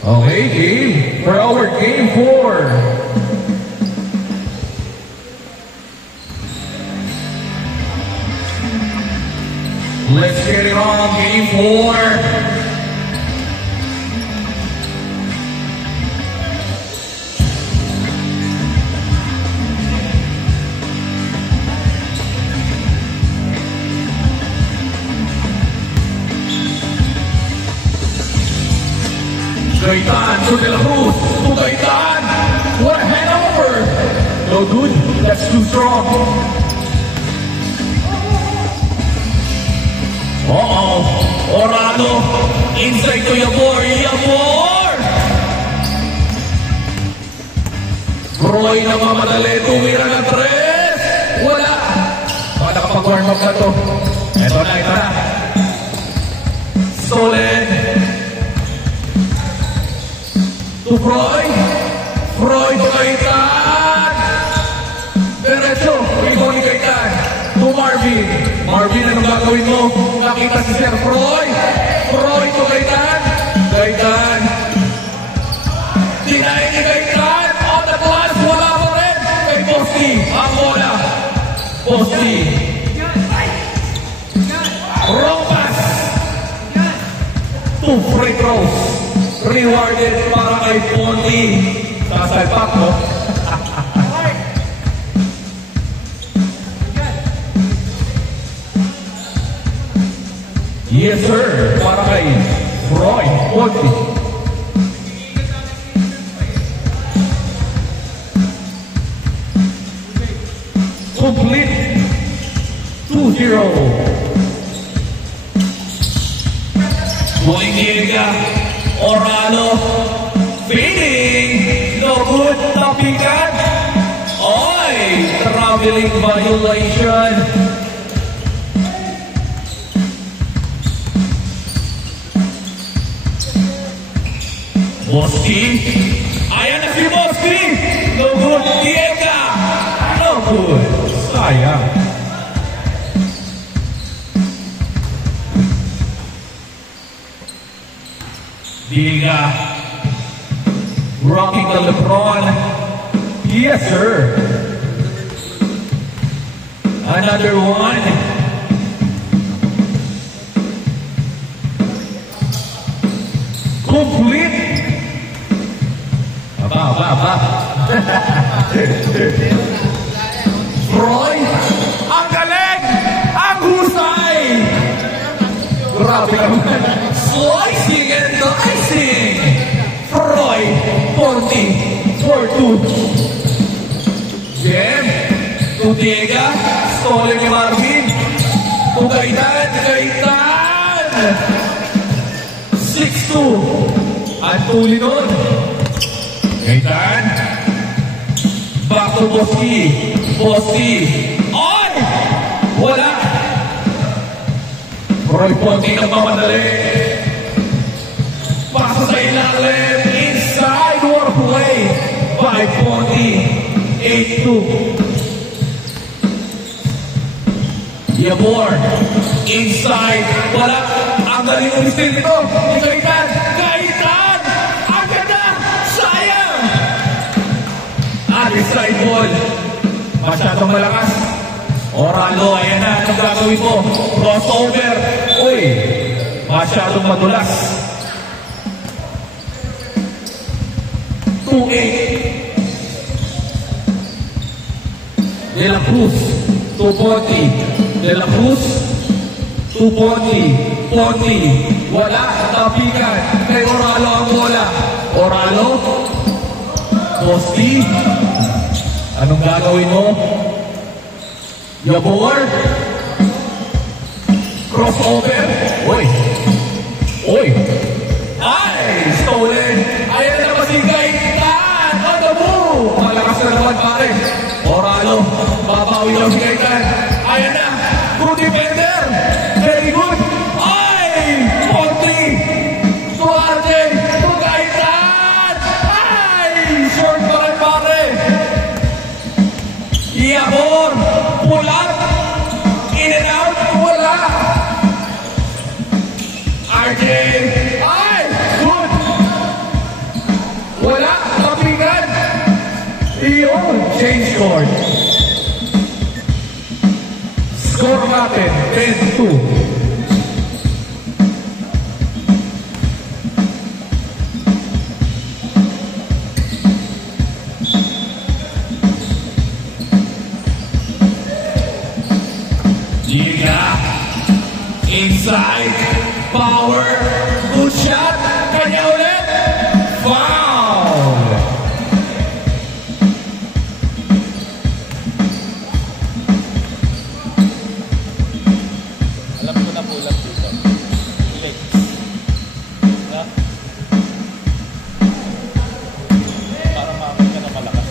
Okay, game. For our game 4. Let's get it on, game 4. Gaitan to De La Cruz, to Gaitan. What a handover. No good, that's too strong. Orano, inside to Yabor, Yabor! Roy na mamadali, tumira ng 3. Wala. Baka nakapag-warm up na to. Ito na. Stolen. To Froy. Froy to Gaitan. Diretso, ikaw ni Gaitan. To Marvin. Marvin, anong gagawin mo? Nakita si Sir Froy. Froy to Gaitan. Gaitan. Dinain ni Gaitan. On the glass, wala pa rin. Kay Posti. Ang bola. Posti. Ropas. Two free throws. Rewarded para kay Ponti. Sasalpak, no? Yes, sir. Para kay Roy Ponti. Complete. 2-0. Boingiga. Orano. Feeding. No good. Tapikan. Oy. Traveling violation. Moski. Ayan na si Moski. No good. Diega. No good. Sayang. Diega. Rocking the LeBron. Yes, sir. Another one. Complete. Aba. Roy, ang galing! Ang husay! Grabe naman. Slicing and dicing! Roy, 40, 4-2. Jem, Tutiega, stolen ni Marvin. Gaitan! 6-2. Ang tuli nun. Gaitan. Back to Posti. Oy! Wala. Roy Ponti ng mamadali. Pasa sa ilalim. Inside war play by Ponti. 8-2. Yabor. Inside. Wala. Ang galing ng steal nito. Gaitan. Ang ganda. Sayang. Side ball. Masyadong malakas. Oralo, ayan na. Anong gagawin mo? Crossover. Uy, masyadong madulas. 2-8. De La Cruz. To Ponti. De La Cruz. To Ponti. Wala. Tapikan. Kay Oralo ang bola. Oralo. Posti. Anong gagawin mo? Yabor. Crossover. Uy. Ay! Stolen. Ayan na naman si Gaitan. On the move. Malakas na naman pare. Oralo. Babawi lang si Gaitan. Ayan na. Good defender. Very good. Ay! Ponti. To RJ. To Gaitan. Ay! Short pa rin pare. Yabor. Pulat. In and out. Wala. RJ. change court. Score natin, 10-2. Inside, power, good shot, kanya ulit, foul! Alam ko na pulang dito. Legs. Diba? Para maamit ka na malakas.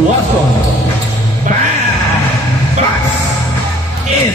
Watson, bam, pass, in.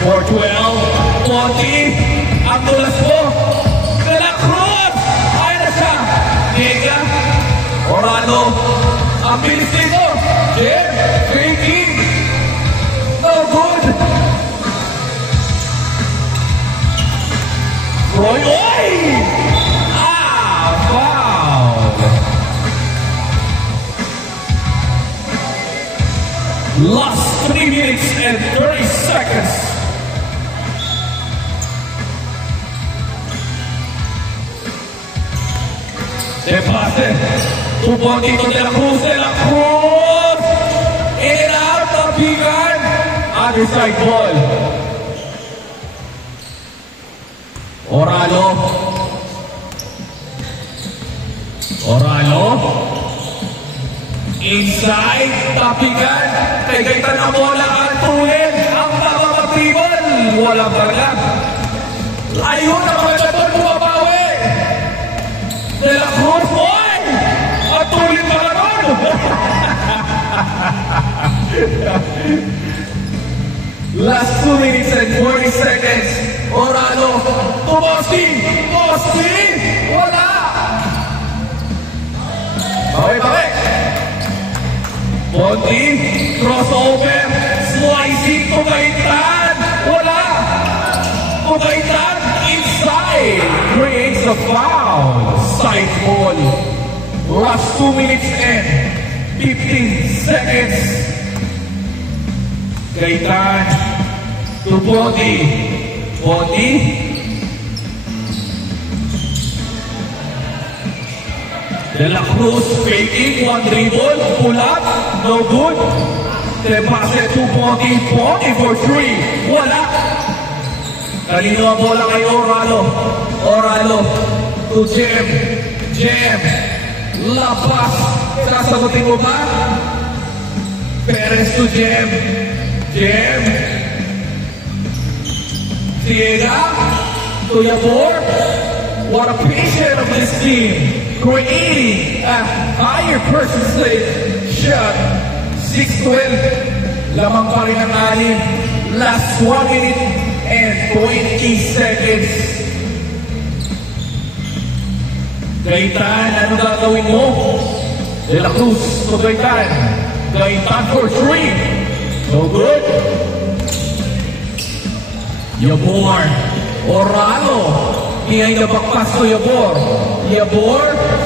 For 12, Monty, ang tulas mo, De La Cruz, ay na siya, Diega, Orlando, ang bilis dito, Jim, Faking, no good. Roy, oy! Last 3 minutes and 30 seconds. De pase. Tupon dito De La Cruz. De La Cruz. In and out. Tapigan. Other side ball. Oralo. Inside, tapigan, kay na bola ang tulin, ang papapatibol, walang talaga. Ayun, ang mga jatol bumabawi. De La Cruz, boy! Ang tulin pala nun! Last 2 minutes and 40 seconds. Oralo, to Mosti, wala! Bakit? Monty, crossover, slicing, Tugaitan, wala! Tugaitan, inside, creates a foul, side ball. Last 2 minutes and 15 seconds. Gaitan, to Monty. De La Cruz faking, one dribble, pull up, no good. De pase to Ponty for 3, wala. Kanino ang bola kay Oralo to Jem, lapas, sasagutin mo ba? Perez to Jem, Diega to Yabor. What a patient of this team, creating a higher percentage shot. 6-12, lamang pa rin ang 6. Last 1 minute and 20 seconds. Gaitan, ano gagawin mo? De La Cruz to Gaitan. Gaitan for 3. No good. Yabor, Orlando. Behind the back pass to Yabor.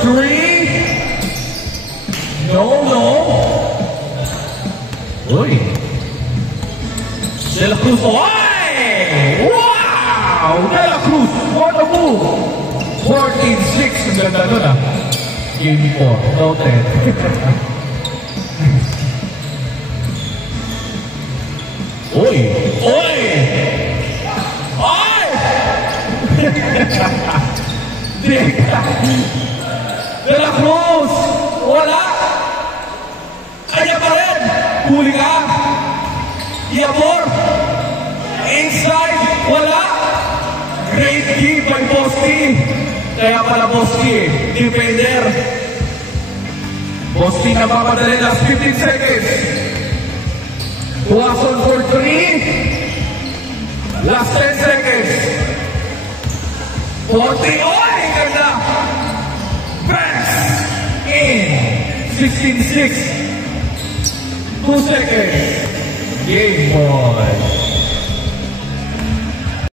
3. No. Uy. De La Cruz. Oy! Wow! De La Cruz, what a move! 14-6. Ang ganda nun ah. Game 4. Noted. Uy! De La Cruz, wala. Kaya pa rin. Huli ka. Yabor. Inside, wala. Great key by Bosti. Kaya pala Bosti, defender. Boss T napapadali last 15 seconds. Watson for 3. Last 10 seconds. 40. Oy! Ganda! Banks! In. 16-6. 2 seconds. Game boy.